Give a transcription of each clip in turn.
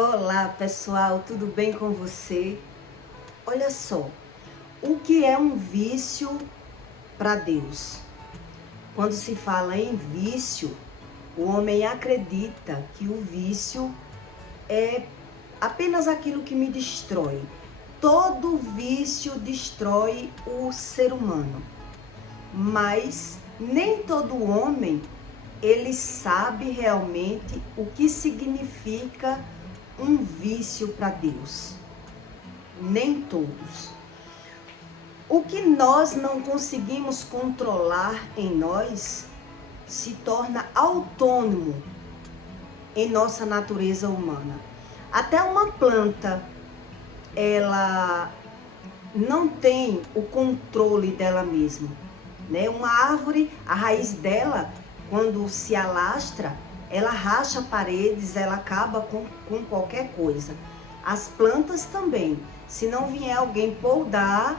Olá pessoal, tudo bem com você? Olha só, o que é um vício para Deus? Quando se fala em vício, o homem acredita que o vício é apenas aquilo que me destrói. Todo vício destrói o ser humano, mas nem todo homem ele sabe realmente o que significa um vício para Deus. Nem todos. O que nós não conseguimos controlar em nós se torna autônomo em nossa natureza humana. Até uma planta, ela não tem o controle dela mesma, né? Uma árvore, a raiz dela, quando se alastra, ela racha paredes, ela acaba com qualquer coisa. As plantas também. Se não vier alguém podar,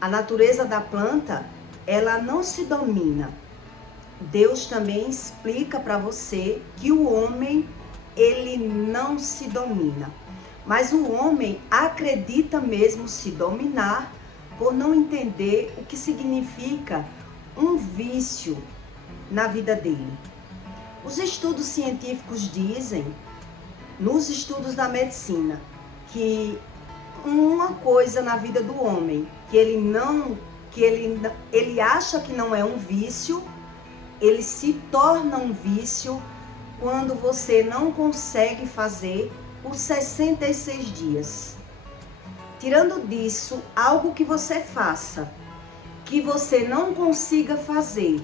a natureza da planta, ela não se domina. Deus também explica para você que o homem, ele não se domina. Mas o homem acredita mesmo se dominar por não entender o que significa um vício na vida dele. Os estudos científicos dizem, nos estudos da medicina, que uma coisa na vida do homem que ele acha que não é um vício, ele se torna um vício quando você não consegue fazer por 66 dias. Tirando disso, algo que você faça, que você não consiga fazer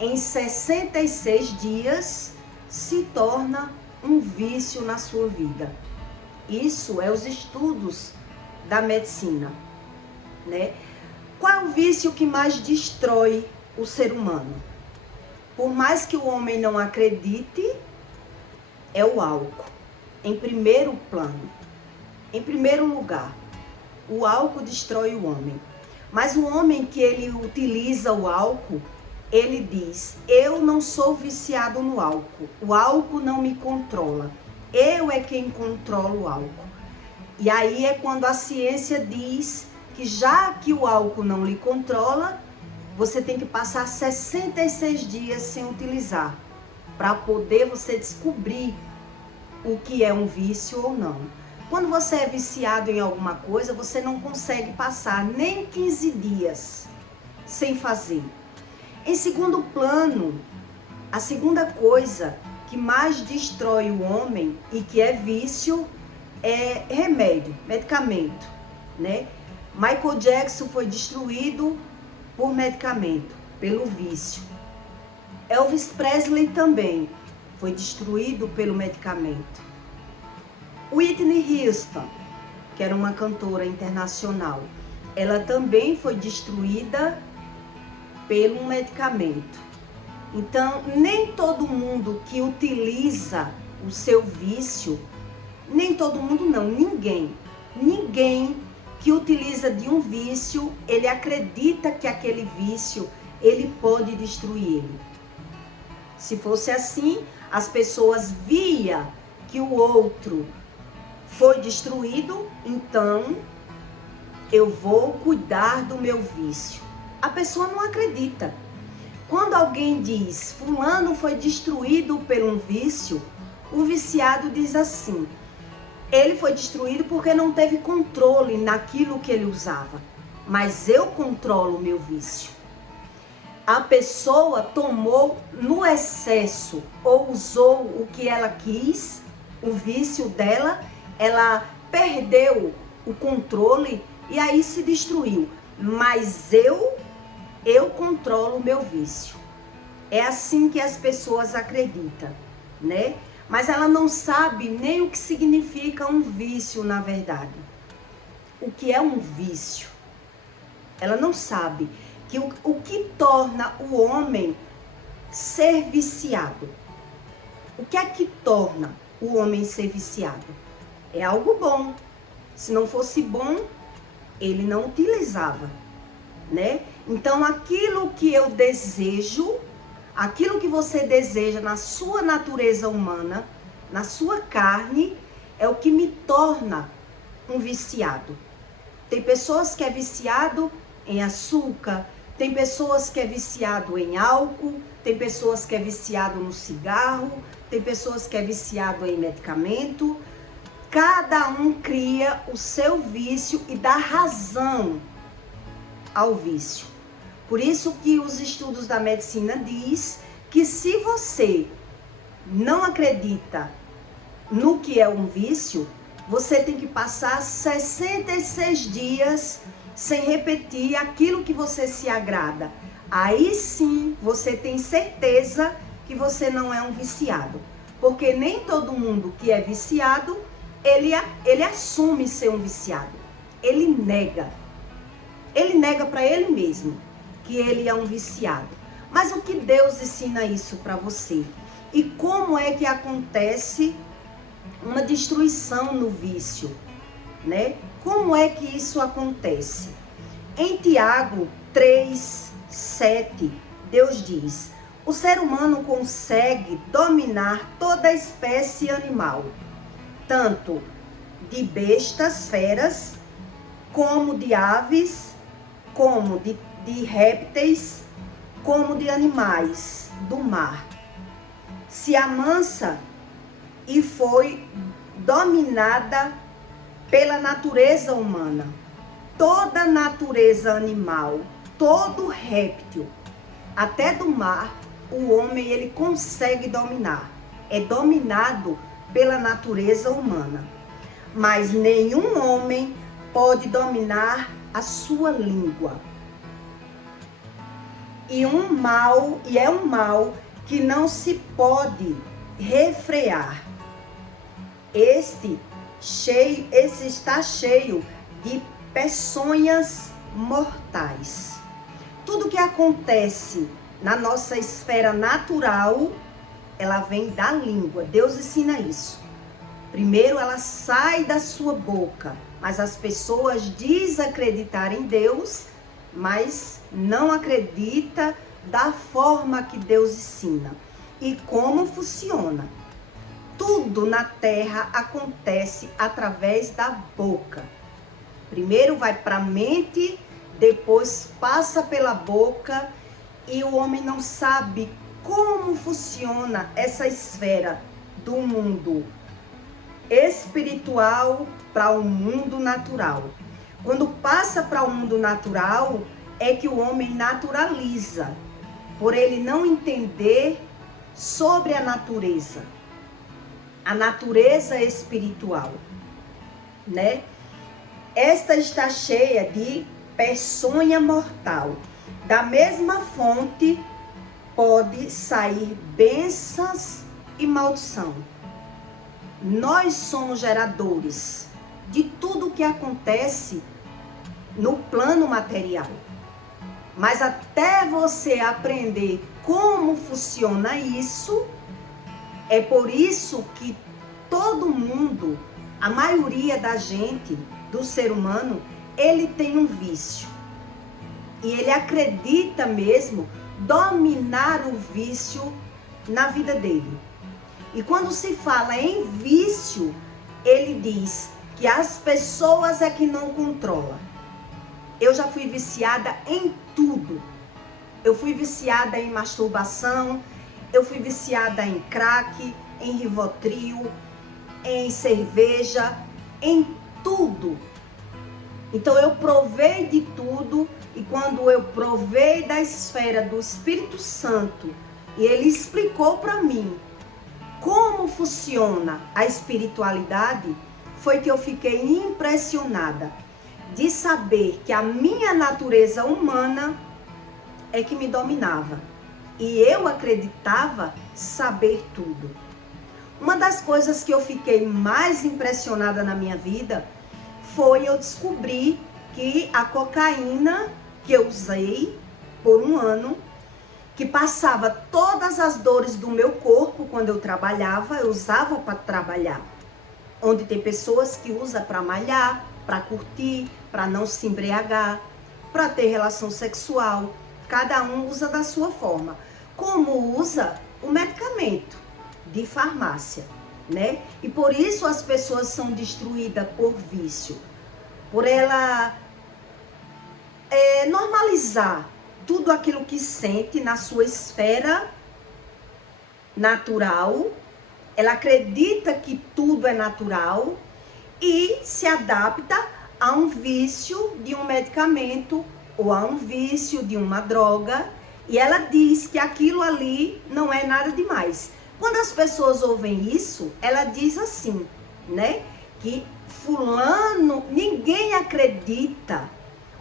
em 66 dias, se torna um vício na sua vida. Isso é os estudos da medicina, né? Qual é o vício que mais destrói o ser humano? Por mais que o homem não acredite, é o álcool. Em primeiro plano, em primeiro lugar, o álcool destrói o homem. Mas o homem que ele utiliza o álcool, ele diz, eu não sou viciado no álcool, o álcool não me controla, eu é quem controla o álcool. E aí é quando a ciência diz que já que o álcool não lhe controla, você tem que passar 66 dias sem utilizar, para poder você descobrir o que é um vício ou não. Quando você é viciado em alguma coisa, você não consegue passar nem 15 dias sem fazer. Em segundo plano, a segunda coisa que mais destrói o homem e que é vício é remédio, medicamento, né? Michael Jackson foi destruído por medicamento, pelo vício. Elvis Presley também foi destruído pelo medicamento. Whitney Houston, que era uma cantora internacional, ela também foi destruída pelo medicamento. Então, nem todo mundo que utiliza o seu vício, nem todo mundo não, ninguém que utiliza de um vício, ele acredita que aquele vício, ele pode destruir ele. Se fosse assim, as pessoas via que o outro foi destruído, então eu vou cuidar do meu vício. A pessoa não acredita. Quando alguém diz, fulano foi destruído por um vício, o viciado diz assim, ele foi destruído porque não teve controle naquilo que ele usava, mas eu controlo o meu vício. A pessoa tomou no excesso ou usou o que ela quis, o vício dela, ela perdeu o controle e aí se destruiu. Mas eu controlo o meu vício. É assim que as pessoas acreditam, né? Mas ela não sabe nem o que significa um vício na verdade. O que é um vício? Ela não sabe que o que torna o homem ser viciado. O que é que torna o homem ser viciado? É algo bom. Se não fosse bom, ele não utilizava, né? Então, aquilo que eu desejo, aquilo que você deseja na sua natureza humana, na sua carne, é o que me torna um viciado. Tem pessoas que é viciado em açúcar, tem pessoas que é viciado em álcool, tem pessoas que é viciado no cigarro, tem pessoas que é viciado em medicamento. Cada um cria o seu vício e dá razão ao vício. Por isso que os estudos da medicina diz que se você não acredita no que é um vício, você tem que passar 66 dias sem repetir aquilo que você se agrada. Aí sim você tem certeza que você não é um viciado. Porque nem todo mundo que é viciado, ele assume ser um viciado. Ele nega. Ele nega para ele mesmo que ele é um viciado. Mas o que Deus ensina isso para você? E como é que acontece uma destruição no vício, né? Como é que isso acontece? Em Tiago 3:7, Deus diz: o ser humano consegue dominar toda espécie animal, tanto de bestas, feras, como de aves, como de répteis, como de animais do mar. Se amansa e foi dominada pela natureza humana. Toda natureza animal, todo réptil, até do mar, o homem ele consegue dominar. É dominado pela natureza humana. Mas nenhum homem pode dominar a sua língua. E é um mal que não se pode refrear. Este está cheio de peçonhas mortais. Tudo que acontece na nossa esfera natural, ela vem da língua. Deus ensina isso. Primeiro ela sai da sua boca, mas as pessoas desacreditam em Deus, mas não acreditam da forma que Deus ensina. E como funciona? Tudo na terra acontece através da boca. Primeiro vai para a mente, depois passa pela boca, e o homem não sabe como funciona essa esfera do mundo espiritual para o mundo natural. Quando passa para o mundo natural, é que o homem naturaliza, por ele não entender sobre a natureza espiritual, né? Esta está cheia de peçonha mortal. Da mesma fonte pode sair bênçãos e maldição. Nós somos geradores de tudo que acontece no plano material. Mas até você aprender como funciona isso, é por isso que todo mundo, a maioria da gente, do ser humano, ele tem um vício. E ele acredita mesmo dominar o vício na vida dele. E quando se fala em vício, ele diz que as pessoas é que não controlam. Eu já fui viciada em tudo. Eu fui viciada em masturbação, eu fui viciada em crack, em Rivotril, em cerveja, em tudo. Então eu provei de tudo, e quando eu provei da esfera do Espírito Santo, e ele explicou para mim como funciona a espiritualidade, foi que eu fiquei impressionada de saber que a minha natureza humana é que me dominava. E eu acreditava saber tudo. Uma das coisas que eu fiquei mais impressionada na minha vida foi eu descobrir que a cocaína que eu usei por um ano, que passava todas as dores do meu corpo quando eu trabalhava, eu usava para trabalhar. Onde tem pessoas que usam para malhar, para curtir, para não se embriagar, para ter relação sexual. Cada um usa da sua forma. Como usa o medicamento de farmácia. né? E por isso as pessoas são destruídas por vício. Por ela normalizar tudo aquilo que sente na sua esfera natural. Ela acredita que tudo é natural e se adapta a um vício de um medicamento ou a um vício de uma droga, e ela diz que aquilo ali não é nada demais. Quando as pessoas ouvem isso, ela diz assim, né? Que fulano, ninguém acredita.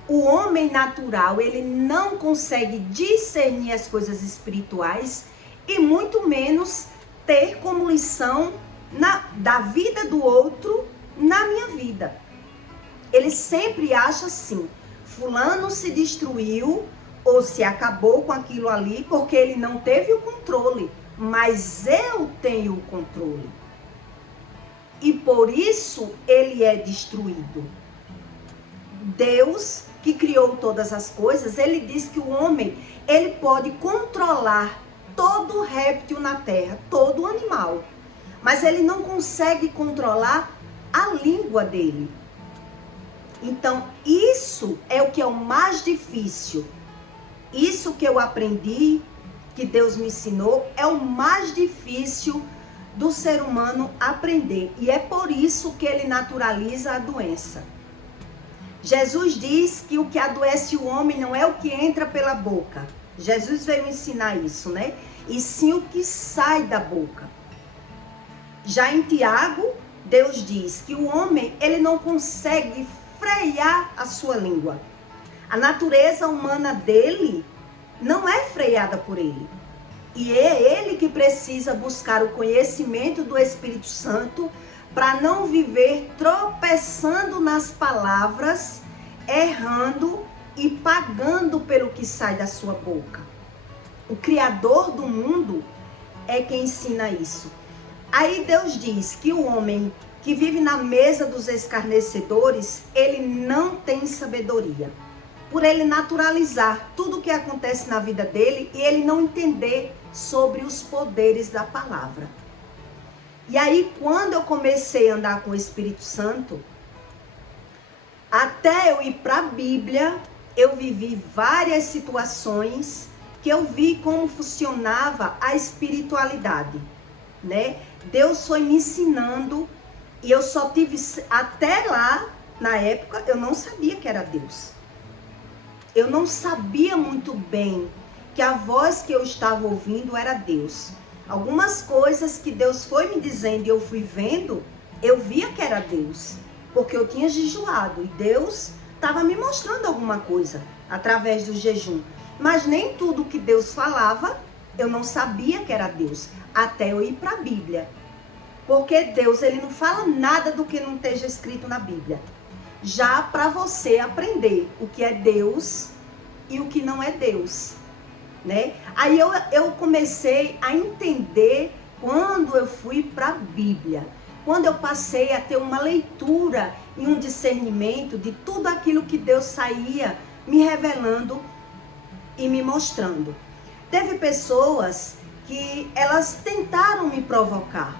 O homem natural, ele não consegue discernir as coisas espirituais e muito menos ter como lição da vida do outro na minha vida. Ele sempre acha assim, fulano se destruiu ou se acabou com aquilo ali porque ele não teve o controle, mas eu tenho o controle. E por isso ele é destruído. Deus, que criou todas as coisas, ele diz que o homem, ele pode controlar todo réptil na terra, todo animal, mas ele não consegue controlar a língua dele. Então, isso é o que é o mais difícil. Isso que eu aprendi, que Deus me ensinou, é o mais difícil do ser humano aprender. E é por isso que ele naturaliza a doença. Jesus diz que o que adoece o homem não é o que entra pela boca. Jesus veio ensinar isso, né? E sim o que sai da boca. Já em Tiago, Deus diz que o homem, ele não consegue frear a sua língua. A natureza humana dele não é freada por ele. E é ele que precisa buscar o conhecimento do Espírito Santo para não viver tropeçando nas palavras, errando e pagando pelo que sai da sua boca. O Criador do mundo é quem ensina isso. Aí Deus diz que o homem que vive na mesa dos escarnecedores, ele não tem sabedoria. Por ele naturalizar tudo o que acontece na vida dele e ele não entender sobre os poderes da palavra. E aí, quando eu comecei a andar com o Espírito Santo, até eu ir para a Bíblia, eu vivi várias situações que eu vi como funcionava a espiritualidade, né? Deus foi me ensinando e eu só tive, até lá, na época, eu não sabia que era Deus. Eu não sabia muito bem que a voz que eu estava ouvindo era Deus. Algumas coisas que Deus foi me dizendo e eu fui vendo, eu via que era Deus. Porque eu tinha jejuado e Deus estava me mostrando alguma coisa através do jejum. Mas nem tudo que Deus falava, eu não sabia que era Deus. Até eu ir para a Bíblia. Porque Deus, ele não fala nada do que não esteja escrito na Bíblia. Já para você aprender o que é Deus e o que não é Deus, né? Aí eu comecei a entender quando eu fui para a Bíblia. Quando eu passei a ter uma leitura e um discernimento de tudo aquilo que Deus saía me revelando e me mostrando. Teve pessoas que elas tentaram me provocar.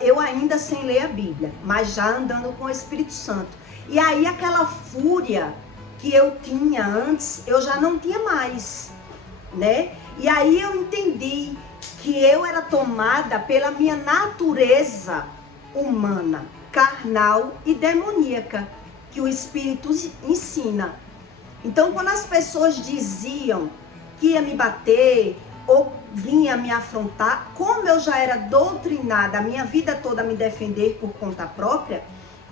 Eu ainda sem ler a Bíblia, mas já andando com o Espírito Santo. E aí aquela fúria que eu tinha antes, eu já não tinha mais, né? E aí eu entendi que eu era tomada pela minha natureza humana, carnal e demoníaca, que o Espírito ensina. Então, quando as pessoas diziam que ia me bater ou vinha me afrontar, como eu já era doutrinada a minha vida toda a me defender por conta própria,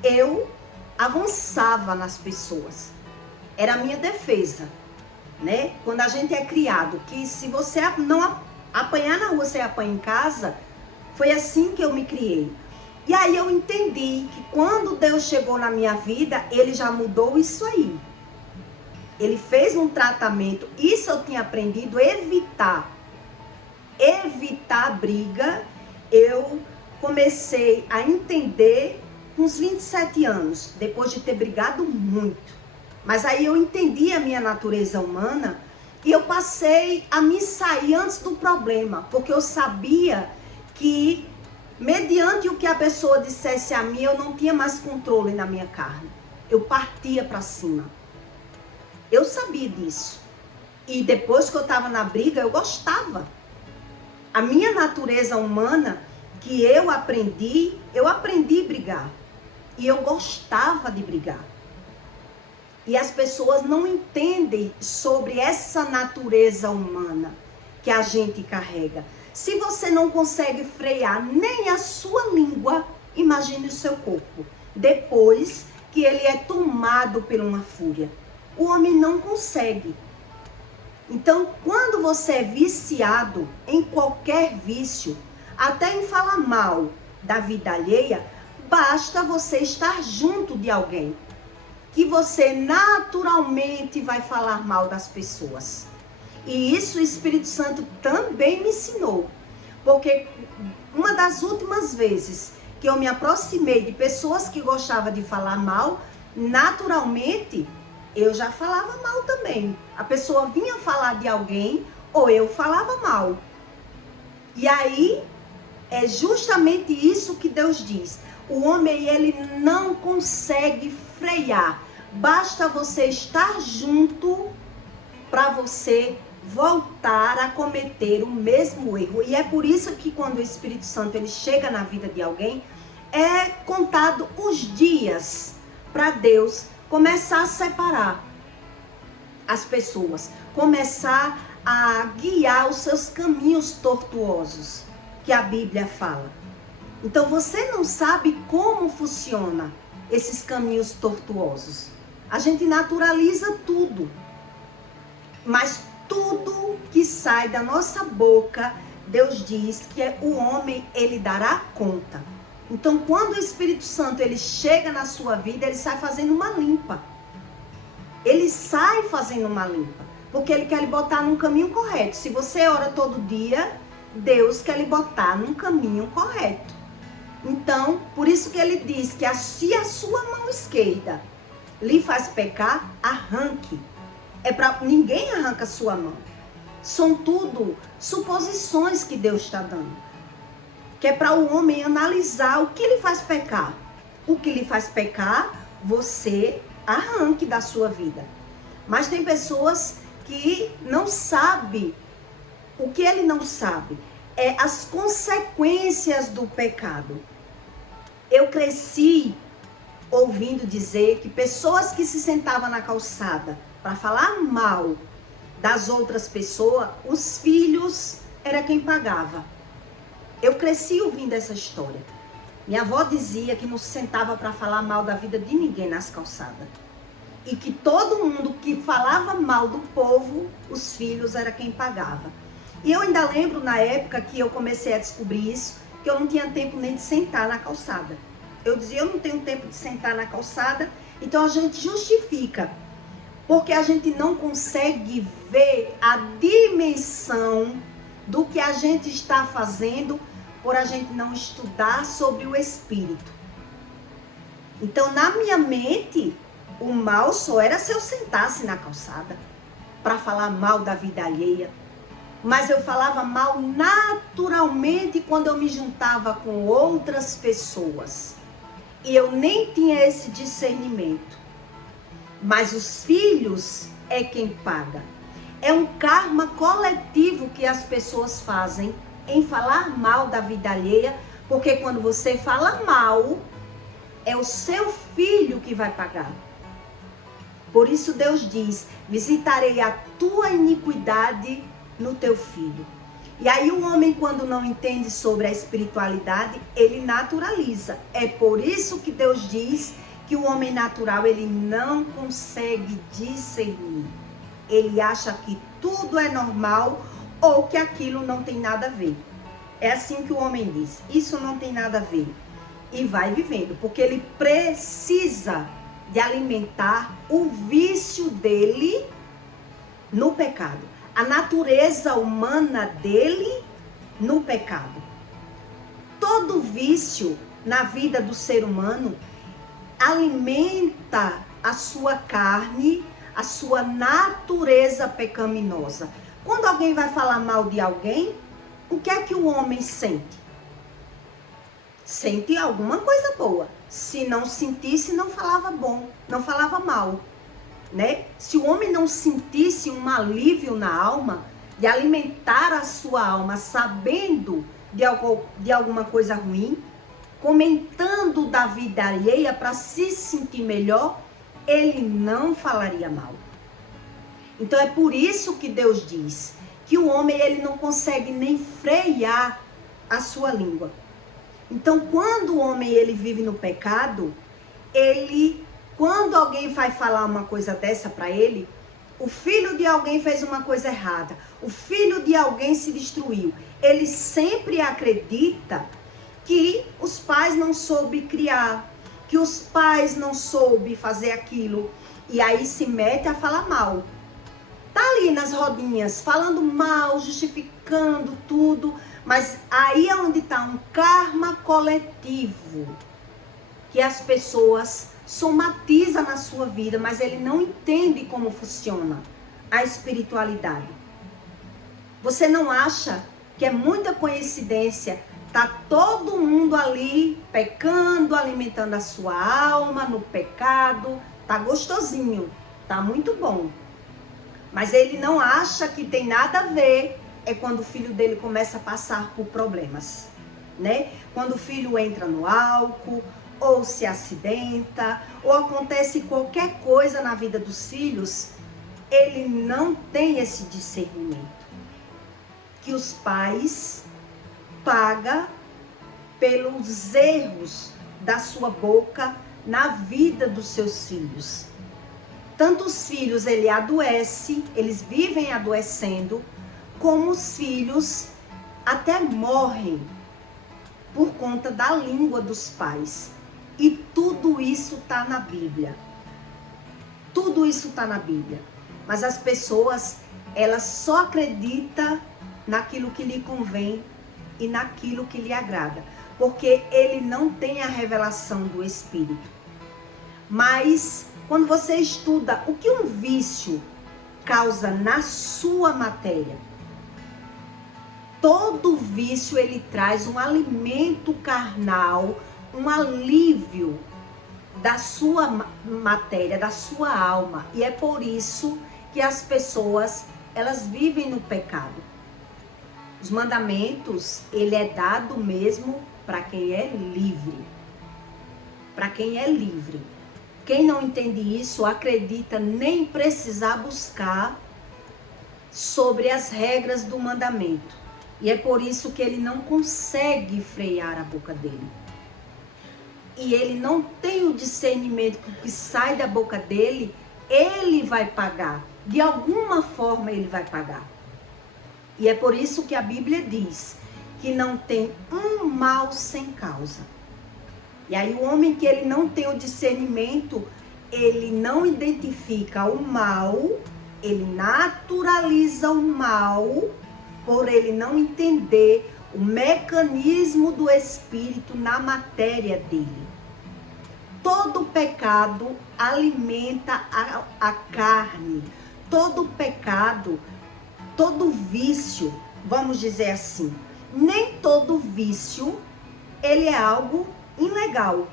eu avançava nas pessoas. Era a minha defesa, né? Quando a gente é criado, que se você não apanhar na rua, você apanha em casa, foi assim que eu me criei. E aí eu entendi que quando Deus chegou na minha vida, ele já mudou isso aí. Ele fez um tratamento, isso eu tinha aprendido a evitar briga. Eu comecei a entender com uns 27 anos, depois de ter brigado muito. Mas aí eu entendi a minha natureza humana e eu passei a me sair antes do problema, porque eu sabia que mediante o que a pessoa dissesse a mim, eu não tinha mais controle na minha carne. Eu partia para cima. Eu sabia disso. E depois que eu estava na briga, eu gostava. A minha natureza humana, que eu aprendi a brigar. E eu gostava de brigar. E as pessoas não entendem sobre essa natureza humana que a gente carrega. Se você não consegue frear nem a sua língua, imagine o seu corpo. Depois que ele é tomado por uma fúria. O homem não consegue. Então, quando você é viciado em qualquer vício, até em falar mal da vida alheia, basta você estar junto de alguém que você naturalmente vai falar mal das pessoas. E isso o Espírito Santo também me ensinou. Porque uma das últimas vezes que eu me aproximei de pessoas que gostavam de falar mal, naturalmente eu já falava mal também. A pessoa vinha falar de alguém ou eu falava mal. E aí é justamente isso que Deus diz. O homem, ele não consegue frear. Basta você estar junto para você voltar a cometer o mesmo erro. E é por isso que quando o Espírito Santo ele chega na vida de alguém, é contado os dias para Deus começar a separar as pessoas, começar a guiar os seus caminhos tortuosos, que a Bíblia fala. Então você não sabe como funciona esses caminhos tortuosos. A gente naturaliza tudo, mas tudo que sai da nossa boca, Deus diz que o homem, ele dará conta. Então, quando o Espírito Santo, ele chega na sua vida, ele sai fazendo uma limpa. Ele sai fazendo uma limpa, porque ele quer lhe botar num caminho correto. Se você ora todo dia, Deus quer lhe botar num caminho correto. Então, por isso que ele diz que se a sua mão esquerda lhe faz pecar, arranque. Ninguém arranca a sua mão. São tudo suposições que Deus está dando. Que é para o homem analisar o que lhe faz pecar. O que lhe faz pecar, você arranque da sua vida. Mas tem pessoas que não sabem. O que ele não sabe é as consequências do pecado. Eu cresci ouvindo dizer que pessoas que se sentavam na calçada para falar mal das outras pessoas, os filhos era quem pagava. Eu cresci ouvindo essa história. Minha avó dizia que não se sentava para falar mal da vida de ninguém nas calçadas. E que todo mundo que falava mal do povo, os filhos era quem pagava. E eu ainda lembro na época que eu comecei a descobrir isso, que eu não tinha tempo nem de sentar na calçada. Eu dizia, eu não tenho tempo de sentar na calçada, então a gente justifica. Porque a gente não consegue ver a dimensão do que a gente está fazendo por a gente não estudar sobre o Espírito. Então, na minha mente, o mal só era se eu sentasse na calçada para falar mal da vida alheia. Mas eu falava mal naturalmente quando eu me juntava com outras pessoas. E eu nem tinha esse discernimento. Mas os filhos é quem paga. É um karma coletivo que as pessoas fazem em falar mal da vida alheia, porque quando você fala mal, é o seu filho que vai pagar. Por isso Deus diz, visitarei a tua iniquidade no teu filho. E aí o homem, quando não entende sobre a espiritualidade, ele naturaliza. É por isso que Deus diz que o homem natural, ele não consegue discernir. Ele acha que tudo é normal ou que aquilo não tem nada a ver. É assim que o homem diz, isso não tem nada a ver. E vai vivendo, porque ele precisa de alimentar o vício dele no pecado. A natureza humana dele no pecado. Todo vício na vida do ser humano alimenta a sua carne, a sua natureza pecaminosa. Quando alguém vai falar mal de alguém, o que é que o homem sente? Sente alguma coisa boa. Se não sentisse, não falava bom, não falava mal, né? Se o homem não sentisse um alívio na alma, de alimentar a sua alma sabendo de alguma coisa ruim, comentando da vida alheia para se sentir melhor, ele não falaria mal. Então é por isso que Deus diz que o homem ele não consegue nem frear a sua língua. Então quando o homem ele vive no pecado, quando alguém vai falar uma coisa dessa para ele, o filho de alguém fez uma coisa errada, o filho de alguém se destruiu, ele sempre acredita que os pais não soube criar, que os pais não soube fazer aquilo, e aí se mete a falar mal. Tá ali nas rodinhas, falando mal, justificando tudo, mas aí é onde está um karma coletivo, que as pessoas somatizam na sua vida, mas ele não entende como funciona a espiritualidade. Você não acha que é muita coincidência tá todo mundo ali pecando, alimentando a sua alma no pecado, tá gostosinho, tá muito bom. Mas ele não acha que tem nada a ver, é quando o filho dele começa a passar por problemas, né? Quando o filho entra no álcool, ou se acidenta, ou acontece qualquer coisa na vida dos filhos, ele não tem esse discernimento. Que os pais pagam pelos erros da sua boca na vida dos seus filhos. Tanto os filhos ele adoece, eles vivem adoecendo, como os filhos até morrem por conta da língua dos pais. E tudo isso está na Bíblia. Tudo isso está na Bíblia. Mas as pessoas, elas só acreditam naquilo que lhe convém e naquilo que lhe agrada. Porque ele não tem a revelação do Espírito. Mas quando você estuda o que um vício causa na sua matéria, todo vício ele traz um alimento carnal, um alívio da sua matéria, da sua alma. E é por isso que as pessoas, elas vivem no pecado. Os mandamentos, ele é dado mesmo para quem é livre. Para quem é livre. Quem não entende isso, acredita nem precisar buscar sobre as regras do mandamento. E é por isso que ele não consegue frear a boca dele. E ele não tem o discernimento que o que sai da boca dele, ele vai pagar. De alguma forma ele vai pagar. E é por isso que a Bíblia diz que não tem um mal sem causa. E aí o homem que ele não tem o discernimento, ele não identifica o mal, ele naturaliza o mal, por ele não entender o mecanismo do espírito na matéria dele. Todo pecado alimenta a carne. Todo pecado, todo vício, vamos dizer assim, nem todo vício, ele é algo ilegal,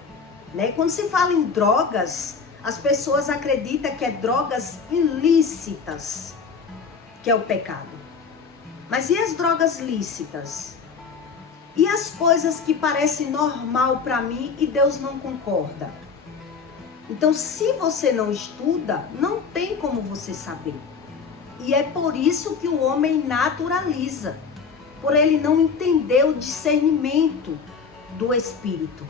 né? Quando se fala em drogas, as pessoas acreditam que é drogas ilícitas, que é o pecado. Mas e as drogas lícitas? E as coisas que parecem normal para mim e Deus não concorda? Então, se você não estuda, não tem como você saber. E é por isso que o homem naturaliza, por ele não entender o discernimento do Espírito.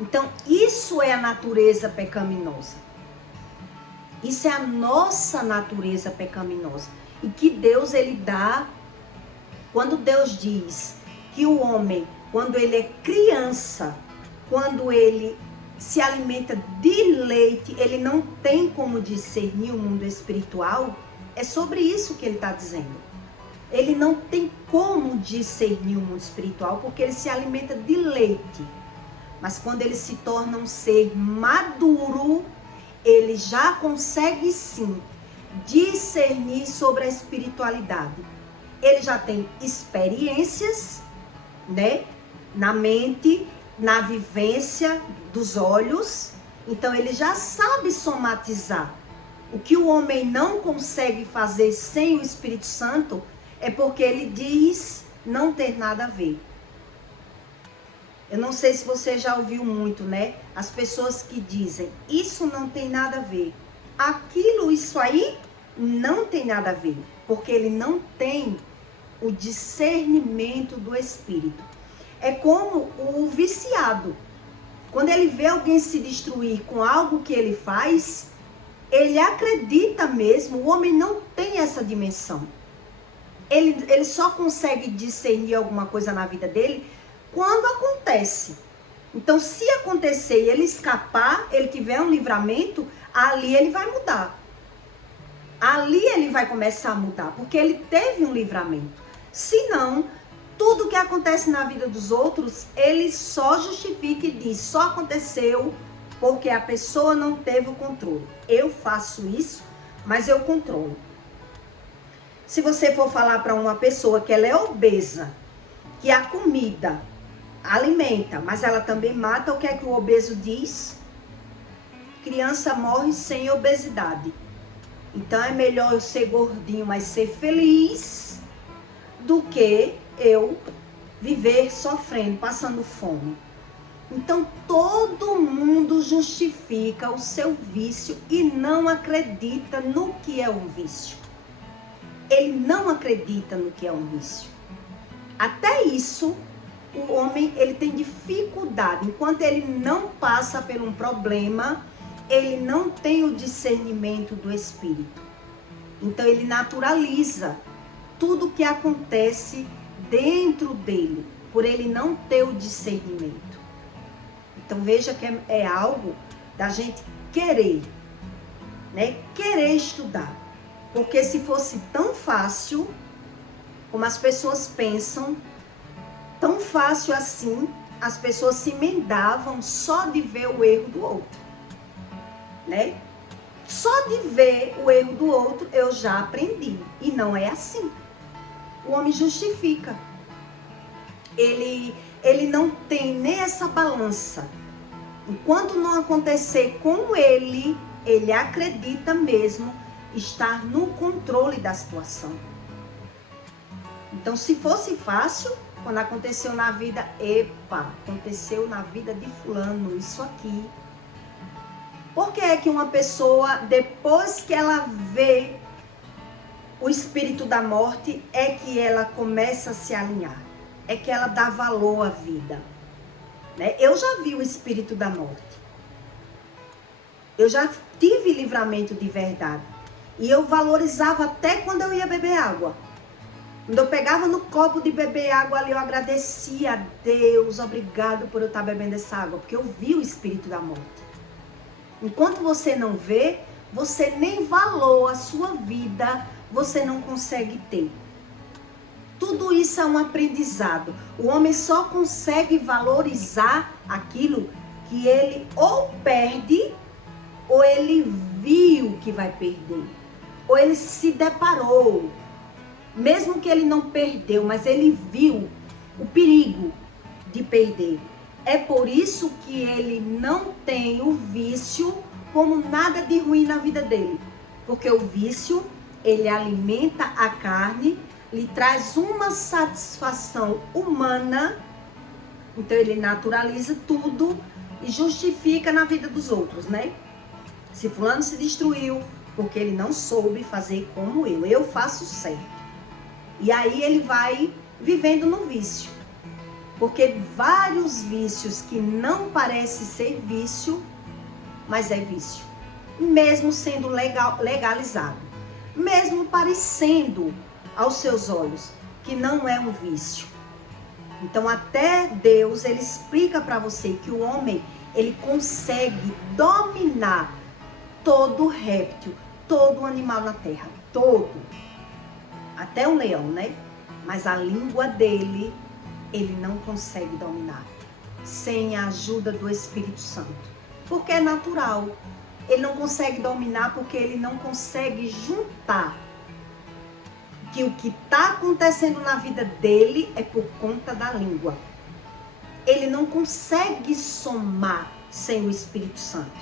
Então, isso é a natureza pecaminosa. Isso é a nossa natureza pecaminosa. E que Deus, ele dá, quando Deus diz que o homem, quando ele é criança, quando ele se alimenta de leite, ele não tem como discernir o mundo espiritual, é sobre isso que ele está dizendo. Ele não tem como discernir o mundo espiritual, porque ele se alimenta de leite. Mas quando ele se torna um ser maduro, ele já consegue sim discernir sobre a espiritualidade. Ele já tem experiências, né? na mente, na vivência dos olhos. Então ele já sabe somatizar. O que o homem não consegue fazer sem o Espírito Santo é porque ele diz não ter nada a ver. Eu não sei se você já ouviu muito, né? As pessoas que dizem, isso não tem nada a ver. Aquilo, isso aí, não tem nada a ver. Porque ele não tem o discernimento do Espírito. É como o viciado. Quando ele vê alguém se destruir com algo que ele faz, ele acredita mesmo, o homem não tem essa dimensão. Ele só consegue discernir alguma coisa na vida dele quando acontece. Então, se acontecer e ele escapar, ele tiver um livramento, ali ele vai mudar. Ali ele vai começar a mudar, porque ele teve um livramento. Se não, tudo que acontece na vida dos outros, ele só justifica e diz, só aconteceu porque a pessoa não teve o controle. Eu faço isso, mas eu controlo. Se você for falar para uma pessoa que ela é obesa, que a comida alimenta, mas ela também mata, o que é que o obeso diz? Criança morre sem obesidade. Então é melhor eu ser gordinho, mas ser feliz, do que eu viver sofrendo, passando fome. Então todo mundo justifica o seu vício e não acredita no que é um vício. Ele não acredita no que é um vício. Até isso, o homem ele tem dificuldade. Enquanto ele não passa por um problema, ele não tem o discernimento do Espírito. Então ele naturaliza tudo que acontece dentro dele, por ele não ter o discernimento. Então veja que é algo da gente querer, né? Querer estudar. Porque se fosse tão fácil, como as pessoas pensam, tão fácil assim, as pessoas se emendavam só de ver o erro do outro, né? Só de ver o erro do outro eu já aprendi. E não é assim. O homem justifica. Ele não tem nem essa balança. Enquanto não acontecer com ele acredita mesmo estar no controle da situação. Então, se fosse fácil, quando aconteceu na vida, aconteceu na vida de fulano, isso aqui. Por que é que uma pessoa, depois que ela vê o espírito da morte, é que ela começa a se alinhar? É que ela dá valor à vida, né? Eu já vi o espírito da morte. Eu já tive livramento de verdade. E eu valorizava até quando eu ia beber água. Quando eu pegava no copo de beber água ali, eu agradecia a Deus, obrigado por eu estar bebendo essa água, porque eu vi o espírito da morte. Enquanto você não vê, você nem valor a sua vida, você não consegue ter. Tudo isso é um aprendizado. O homem só consegue valorizar aquilo que ele ou perde, ou ele viu que vai perder, ou ele se deparou. Mesmo que ele não perdeu, mas ele viu o perigo de perder. É por isso que ele não tem o vício como nada de ruim na vida dele. Porque o vício, ele alimenta a carne, lhe traz uma satisfação humana. Então ele naturaliza tudo e justifica na vida dos outros, né? Se fulano se destruiu porque ele não soube fazer como eu faço certo. E aí ele vai vivendo no vício. Porque vários vícios que não parecem ser vício, mas é vício. Mesmo sendo legalizado. Mesmo parecendo aos seus olhos que não é um vício. Então até Deus, ele explica para você que o homem, ele consegue dominar todo réptil, todo animal na terra, todo. Até um leão, né? Mas a língua dele, ele não consegue dominar sem a ajuda do Espírito Santo. Porque é natural. Ele não consegue dominar porque ele não consegue juntar que o que está acontecendo na vida dele é por conta da língua. ele não consegue somar sem o Espírito Santo.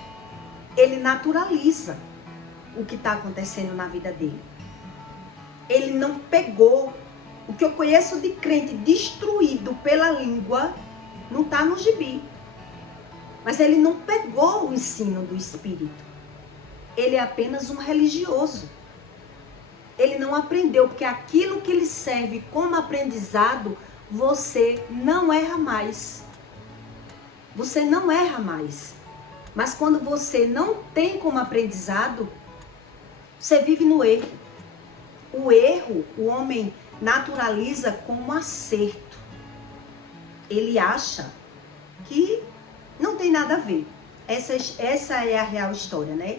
Ele naturaliza o que está acontecendo na vida dele. Ele não pegou. O que eu conheço de crente destruído pela língua não está no gibi. Mas ele não pegou o ensino do Espírito. Ele é apenas um religioso. Ele não aprendeu, porque aquilo que lhe serve como aprendizado, você não erra mais. Você não erra mais. Mas quando você não tem como aprendizado, você vive no erro. O erro, o homem naturaliza como acerto. Ele acha que não tem nada a ver. Essa é a real história, né?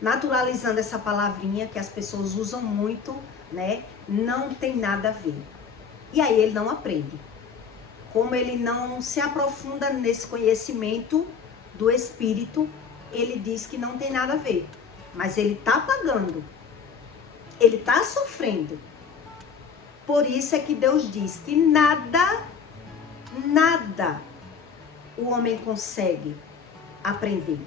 Naturalizando essa palavrinha que as pessoas usam muito, né? Não tem nada a ver. E aí ele não aprende. Como ele não se aprofunda nesse conhecimento do Espírito, ele diz que não tem nada a ver. Mas ele está pagando. Ele está sofrendo. Por isso é que Deus diz que nada o homem consegue aprender.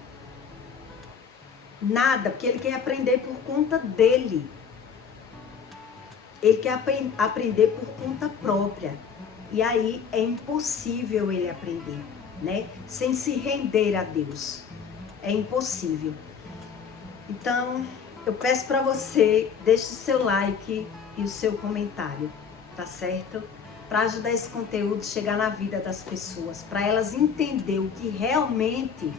Nada, porque ele quer aprender por conta dele. Ele quer aprender por conta própria. E aí é impossível ele aprender, né? Sem se render a Deus. É impossível. Então, eu peço para você, deixe o seu like e o seu comentário, tá certo? Para ajudar esse conteúdo a chegar na vida das pessoas, para elas entenderem o que realmente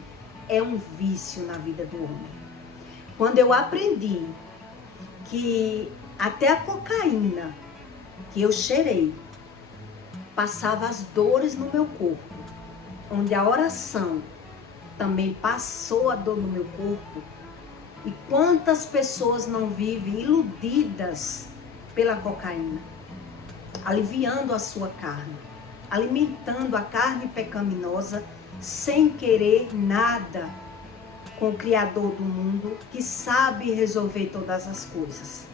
é um vício na vida do homem. Quando eu aprendi que até a cocaína que eu cheirei passava as dores no meu corpo, onde a oração também passou a dor no meu corpo, e quantas pessoas não vivem iludidas pela cocaína, aliviando a sua carne, alimentando a carne pecaminosa, sem querer nada com o Criador do mundo, que sabe resolver todas as coisas,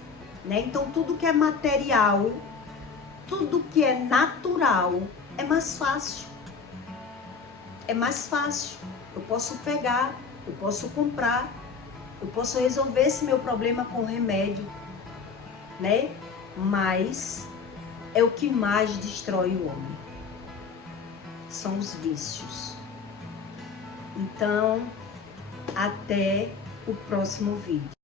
né? Então tudo que é material, tudo que é natural, é mais fácil. É mais fácil. Eu posso pegar, eu posso comprar, eu posso resolver esse meu problema com remédio, né? Mas é o que mais destrói o homem. São os vícios. Então, até o próximo vídeo.